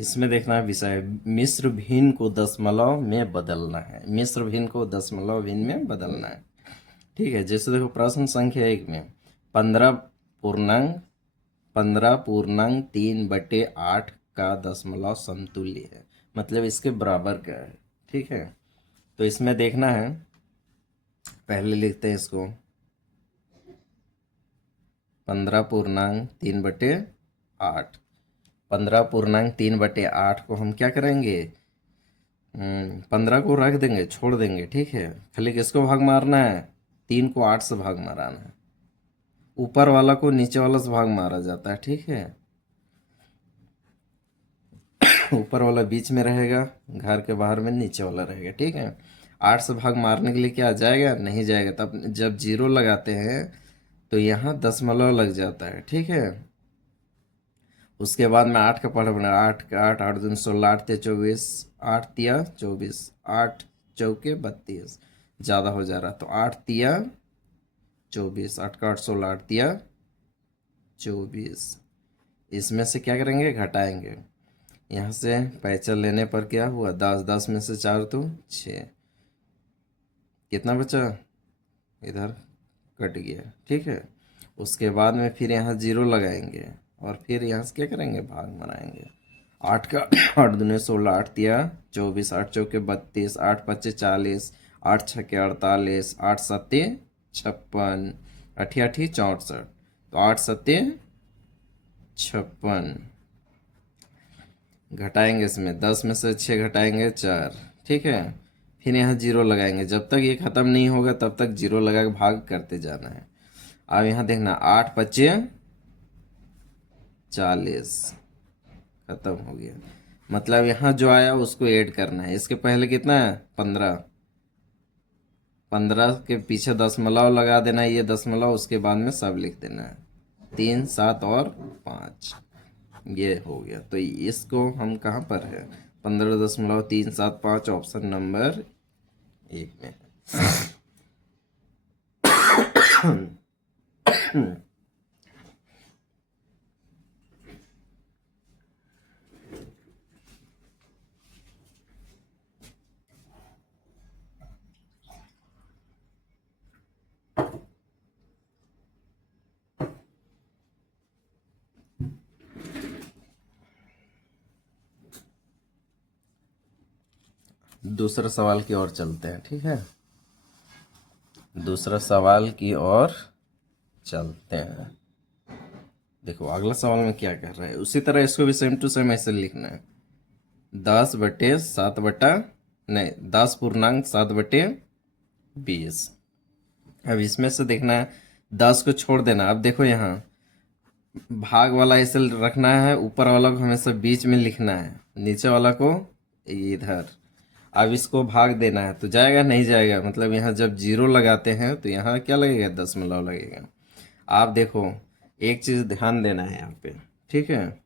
इसमें देखना है विषय मिस्र भिन्न को दशमलव में बदलना है। मिस्र भिन्न को दशमलव भिन्न में बदलना है। ठीक है, जैसे देखो प्रश्न संख्या 1 में 15.3/8 का दशमलव समतुल्य है, मतलब इसके बराबर का है। ठीक है, तो इसमें देखना है, पहले लिखते हैं इसको 15.3/8। 15.3/8 को हम क्या करेंगे, 15 को रख देंगे, छोड़ देंगे। ठीक है, खाली किसको भाग मारना है, 3 को 8 से भाग मारना है। ऊपर वाला को नीचे वाला से भाग मारा जाता है। ठीक है, ऊपर वाला बीच में रहेगा, घर के बाहर में नीचे वाला रहेगा। ठीक है, 8 से भाग मारने के लिए क्या आ जाएगा, नहीं जाएगा। तब जब जीरो लगाते हैं तो यहाँ दशमलव लग जाता है। ठीक है, उसके बाद में 8 का पढ़ बना, 8 का 8, 8 दूनी 16, 8 तिया 24, 8 तिया 24, 8 चौके 32, ज़्यादा हो जा रहा तो 8 तिया 24, 8 का 8 16, 8 तिया 24। इसमें से क्या करेंगे, घटाएंगे। यहाँ से पैंचल लेने पर क्या हुआ, 10, 10 में से 4 तो 6, कितना बचा, इधर कट गया। ठीक है, उसके बाद में फिर यहाँ जीरो लगाएंगे और फिर यहाँ से क्या करेंगे, भाग बनाएंगे। 8 का 8 दूनी 16, 8 तिया 24, 8 चौके 32, 8 पच्चे 40, 8 छक्के 48, 8 सत्ते 56, 8 8 64, तो 8 सत्ते 56। घटाएंगे, इसमें 10 में से 6 घटाएंगे 4। ठीक है, फिर यहाँ जीरो लगाएंगे। जब तक ये ख़त्म नहीं होगा तब तक जीरो लगा के भाग करते जाना है। अब यहाँ देखना, 8 पच्चे 40, ख़त्म हो गया। मतलब यहाँ जो आया उसको ऐड करना है। इसके पहले कितना है, 15, 15 के पीछे दशमलव लगा देना है, ये दशमलव, उसके बाद में सब लिख देना है, 3, 7 और 5, ये हो गया। तो इसको हम कहाँ पर है, 15.375, ऑप्शन नंबर 1 में है। दूसरा सवाल की ओर चलते हैं। ठीक है, दूसरा सवाल की ओर चलते हैं। देखो अगला सवाल में क्या कर रहा है, उसी तरह इसको भी सेम टू सेम ऐसे लिखना है, 10/7/20। अब इसमें से देखना है, 10 को छोड़ देना। अब देखो यहाँ भाग वाला ऐसे रखना है, ऊपर वाला को हमेशा बीच में लिखना है, नीचे वाला को इधर। अब इसको भाग देना है तो जाएगा, नहीं जाएगा। मतलब यहाँ जब जीरो लगाते हैं तो यहाँ क्या लगेगा, दशमलव लगेगा। आप देखो एक चीज़ ध्यान देना है यहाँ पे। ठीक है,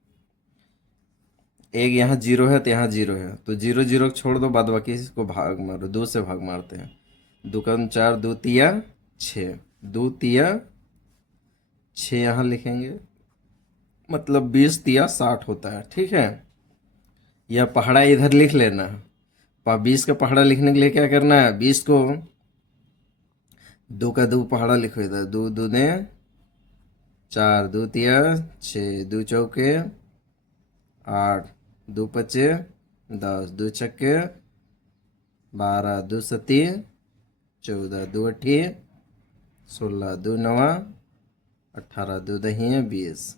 एक यहाँ जीरो है तो यहाँ जीरो है, तो जीरो जीरो को छोड़ दो, बाद बाकी इसको भाग मारो, 2 से भाग मारते हैं। 2 का 4, 2 तिया 6, 2 तिया 6 यहाँ लिखेंगे, मतलब 20 तिया 60 होता है। ठीक है, यह पहाड़ा इधर लिख लेना। 20 का पहाड़ा लिखने के लिए क्या करना है, 20 को 2 का 2 पहाड़ा लिखो इधर, 2 दूने 4, 2 तिया 6, 2 चौके 8, 2 पचे 10, 2 छक्के 12, 2 सती 14, 2 अठी 16, 2 नवा 18, 2 दही 20।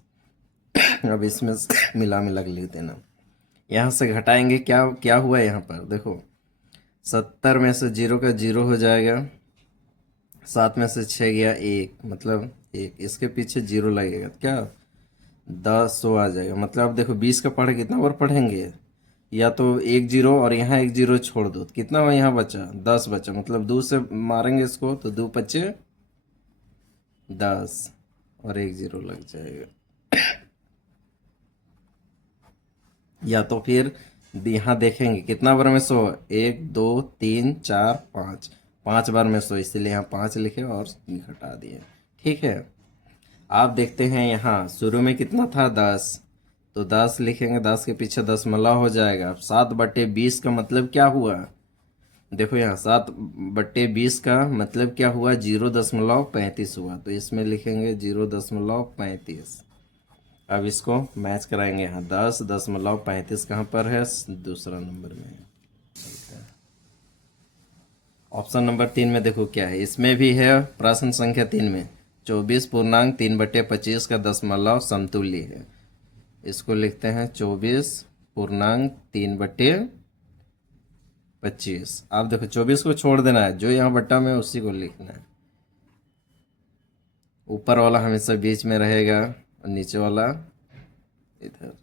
अब इसमें मिला मिला के लिख देना। यहाँ से घटाएंगे, क्या क्या हुआ यहाँ पर देखो, 70 में से 0 का 0 हो जाएगा, 7 में से 6 गया 1, मतलब 1, इसके पीछे 0 लगेगा, क्या 10 100 आ जाएगा। मतलब अब देखो 20 का पढ़े कितना बार पढ़ेंगे, या तो 1 0 और यहाँ 1 0 छोड़ दो, तो कितना हुआ यहाँ बचा, 10 बचा। मतलब 2 से मारेंगे इसको तो 2 पच्चे 10 और 1 0 लग जाएगा। या तो फिर यहाँ देखेंगे कितना बार में 100, 1 2 3 4 5, 5 बार में 100, इसीलिए यहाँ 5 लिखे और घटा दिए। ठीक है, आप देखते हैं यहाँ शुरू में कितना था, 10, तो 10 लिखेंगे, 10 के पीछे दशमलव हो जाएगा। अब 7/20 का मतलब क्या हुआ? देखो यहाँ 7/20 का मतलब क्या हुआ? 0.35 हुआ, तो इसमें लिखेंगे 0.35। अब इसको मैच कराएंगे। यहाँ 10.35 कहाँ पर है? दूसरा नंबर में है। ऑप्शन नंबर 3 में देखो क्या है, इसमें भी है प्रश्न संख्या 3 में 24.3/25 का दशमलव समतुल्य है। इसको लिखते हैं 24.3/25। आप देखो 24 को छोड़ देना है, जो यहाँ बट्टा में उसी को लिखना है। ऊपर वाला हमेशा बीच में रहेगा और नीचे वाला इधर।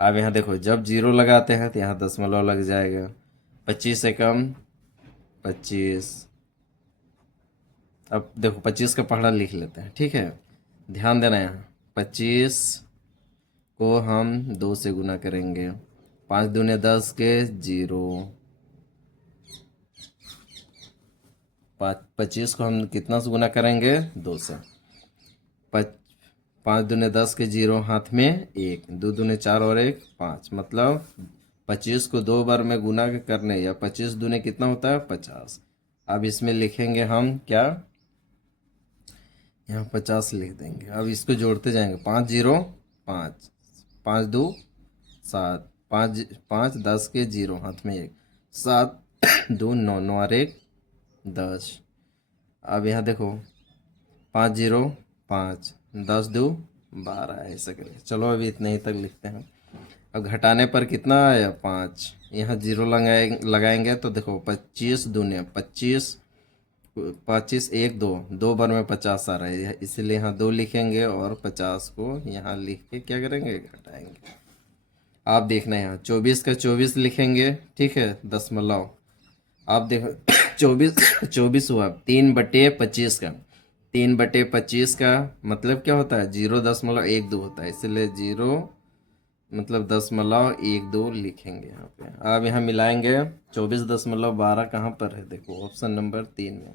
अब यहाँ देखो जब जीरो लगाते हैं तो यहाँ दशमलव लग जाएगा। 25 से कम 25। अब देखो 25 का पहाड़ा लिख लेते हैं, ठीक है। ध्यान देना, यहाँ 25 को हम 2 से गुना करेंगे। 5 दूने 10 के 0। 25 को हम कितना से गुना करेंगे? 2 से। 5 दूने 10 के 0, हाथ में 1, 2 दूने 4 और 1 5, मतलब 25 को 2 बार में गुना करने, या 25 दूने कितना होता है? 50। अब इसमें लिखेंगे हम क्या? यहाँ 50 लिख देंगे। अब इसको जोड़ते जाएंगे, 5 0 5, 5 2 7, 5 5 10 के 0, हाथ में 1, 7 2 9, 9 और 1 10। अब यहाँ देखो 5 0 5, 10 2 12, ऐसा करें। चलो अभी इतने ही तक लिखते हैं। अब घटाने पर कितना आया? 5। यहाँ जीरो लगाएंगे तो देखो 25 दूने 25, 25 1 2, 2 बार में 50 आ रहा है, इसलिए यहाँ 2 लिखेंगे और 50 को यहाँ लिख के क्या करेंगे? घटाएंगे। आप देखना यहाँ 24 का 24 लिखेंगे, ठीक है, दशमलव। आप देखो 24 हुआ 3/25 का। 3/25 का मतलब क्या होता है? 0.12 होता है, इसलिए 0 मतलब 0.12 लिखेंगे यहाँ पे। अब यहाँ मिलाएंगे 24.12 कहाँ पर है? देखो ऑप्शन नंबर 3 में।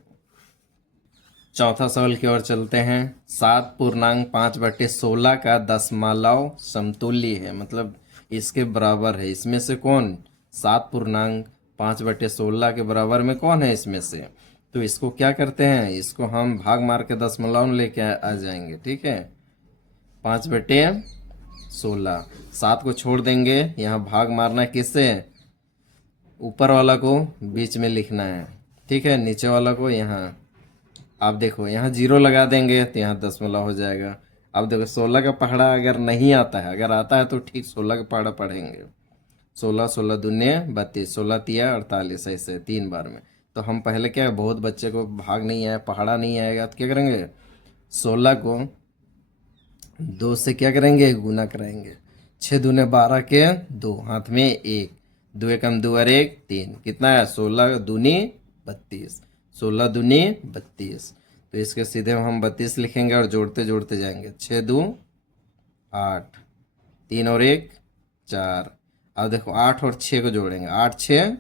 चौथा सवाल की ओर चलते हैं। 7.5/16 का दशमलव समतुल्य है, मतलब इसके बराबर है। इसमें से कौन? 7.5/16 के बराबर में कौन है इसमें से? तो इसको क्या करते हैं? इसको हम भाग मार के दशमलव लेके आ जाएंगे, ठीक है। 5/16, 7 को छोड़ देंगे। यहाँ भाग मारना किससे? ऊपर वाला को बीच में लिखना है, ठीक है, नीचे वाला को यहाँ। आप देखो यहाँ 0 लगा देंगे तो यहाँ दशमलव हो जाएगा। अब देखो 16 का पहाड़ा अगर नहीं आता है, अगर आता है तो ठीक 16 का पहाड़ा पढ़ेंगे। 16 16 दूने 32, 16 तिया 48, ऐसे 3 बार में। तो हम पहले क्या, बहुत बच्चे को भाग नहीं आया, पहाड़ा नहीं आएगा, तो क्या करेंगे? 16 को 2 से क्या करेंगे? गुना कराएंगे। 6 दूने 12 के 2, हाथ में 1, 2 एकम 2 और 1 3, कितना है? 16 दूनी 32, 16 दूनी 32। तो इसके सीधे हम 32 लिखेंगे और जोड़ते जोड़ते जाएंगे। 6 2 8, 3 और 1 4। अब देखो 8 और 6 को जोड़ेंगे, 8 6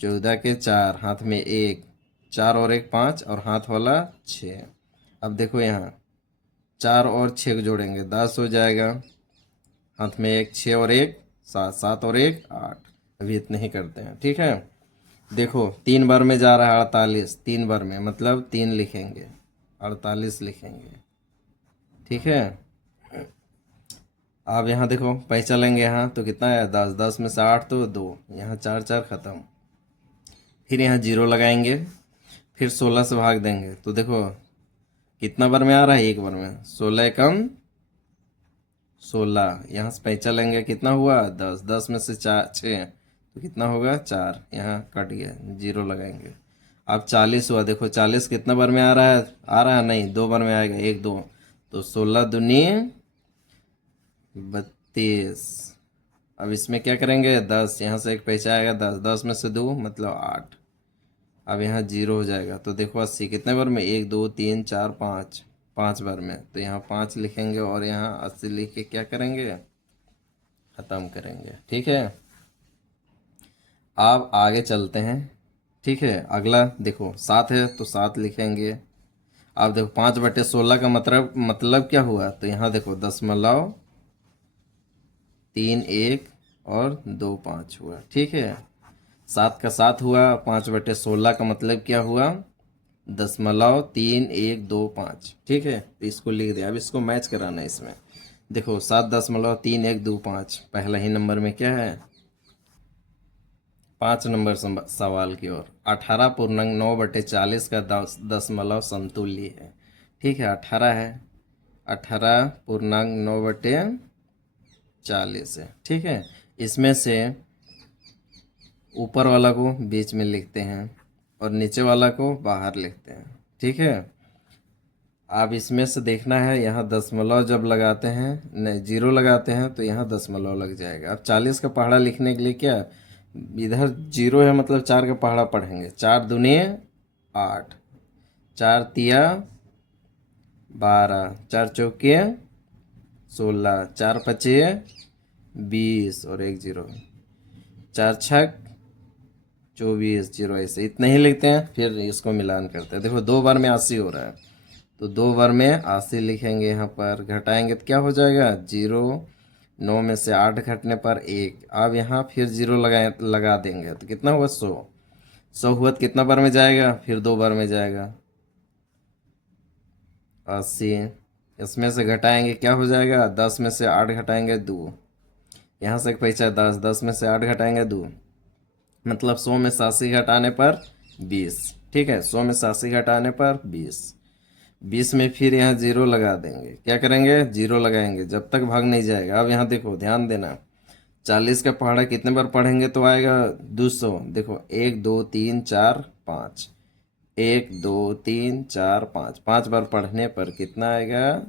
14 के 4, हाथ में 1, 4 और 1 5, और हाथ वाला 6। अब देखो यहाँ 4 और 6 को जोड़ेंगे, 10 हो जाएगा। हाथ में 1, 6 और 1 7, 7 और 1 8। अभी इतने ही करते हैं, ठीक है। देखो 3 बार में जा रहा है 48, 3 बार में मतलब 3 लिखेंगे, 48 लिखेंगे, ठीक है। अब यहाँ देखो पैसा लेंगे, यहाँ तो कितना है? 10, 10 में से 8 तो 2, यहाँ 4 4 खत्म। फिर यहाँ 0 लगाएंगे, फिर 16 से भाग देंगे, तो देखो कितना बार में आ रहा है? 1 बार में। 16 कम 16, यहाँ से पैसा लेंगे, कितना हुआ? 10, 10 में से 4 6, तो कितना होगा? 4, यहाँ कट गया, 0 लगाएंगे। अब 40 हुआ, देखो 40 कितना बार में आ रहा है? आ रहा है नहीं, 2 बार में आएगा, 1 2, तो 16 दूनी 32। अब इसमें क्या करेंगे? 10, यहाँ से एक पैसा आएगा 10, 10 में से 2 मतलब 8। अब यहाँ 0 हो जाएगा, तो देखो 80 कितने बार में? 1 2 3 4 5, 5 बार में, तो यहाँ 5 लिखेंगे और यहाँ 80 लिख के क्या करेंगे? ख़त्म करेंगे, ठीक है। अब आगे चलते हैं, ठीक है। अगला देखो 7 है तो 7 लिखेंगे। अब देखो 5/16 का मतलब क्या हुआ? तो यहाँ देखो दशमलव 3 1 और 2 5 हुआ। ठीक है, 7 का 7 हुआ, 5/16 का मतलब क्या हुआ, 0.3125। ठीक है, तो इसको लिख दिया। अब इसको मैच कराना है इसमें। देखो 7.3125 पहला ही नंबर में क्या है, 5 नंबर सवाल की ओर 18.9/40 का 10 समतुल्य है। ठीक है, 18 है, 18.9/40 है। ठीक है, इसमें से ऊपर वाला को बीच में लिखते हैं और नीचे वाला को बाहर लिखते हैं। ठीक है, अब इसमें से देखना है, यहाँ दशमलव जब लगाते हैं, नहीं जीरो लगाते हैं तो यहाँ दशमलव लग जाएगा। अब 40 का पहाड़ा लिखने के लिए क्या, इधर जीरो है मतलब 4 का पहाड़ा पढ़ेंगे। 4 दूनी 8, 4 तिया 12, 4 चौके 16, 4 पचे 20 और 1 जीरो, 4 छक 24, जीरो, ऐसे इतना ही लिखते हैं। फिर इसको मिलान करते हैं। देखो 2 बार में 80 हो रहा है, तो 2 बार में 80 लिखेंगे। यहाँ पर घटाएंगे तो क्या हो जाएगा, 0, 9 में से 8 घटने पर 1। अब यहाँ फिर 0 लगा देंगे तो कितना हुआ, 100। 100 हुआ तो कितना बार में जाएगा, फिर 2 बार में जाएगा, 80। इसमें से घटाएंगे क्या हो जाएगा, 10 में से 8 घटाएंगे 2। यहाँ से एक पैसा 10, 10 में से 8 घटाएंगे 2, मतलब 100 में से 80 घटाने पर 20। ठीक है, 100 में से 80 घटाने पर 20। 20 में फिर यहाँ जीरो लगा देंगे। क्या करेंगे, जीरो लगाएंगे जब तक भाग नहीं जाएगा। अब यहाँ देखो, ध्यान देना, 40 का पहाड़ा कितने बार पढ़ेंगे तो आएगा 200। देखो 1 2 3 4 5, 1 2 3 4 5, 5 बार पढ़ने पर कितना आएगा,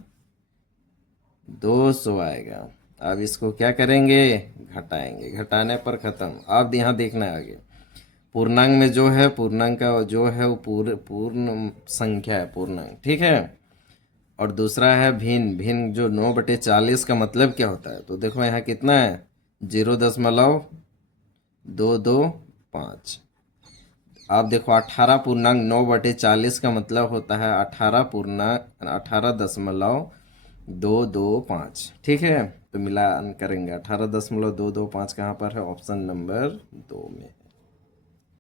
200 आएगा। अब इसको क्या करेंगे, घटाएंगे, घटाने पर खत्म। अब यहाँ देखना है आगे, पूर्णांक में जो है, पूर्णांक का जो है वो पूर्ण संख्या है, पूर्णांक। ठीक है, और दूसरा है भिन्न। भिन्न जो 9/40 का मतलब क्या होता है, तो देखो यहाँ कितना है, 0.225। अब देखो 18.9/40 का मतलब होता है 18.225। ठीक है, तो मिलान करेंगे, 18.225 कहाँ पर है, ऑप्शन नंबर 2 में।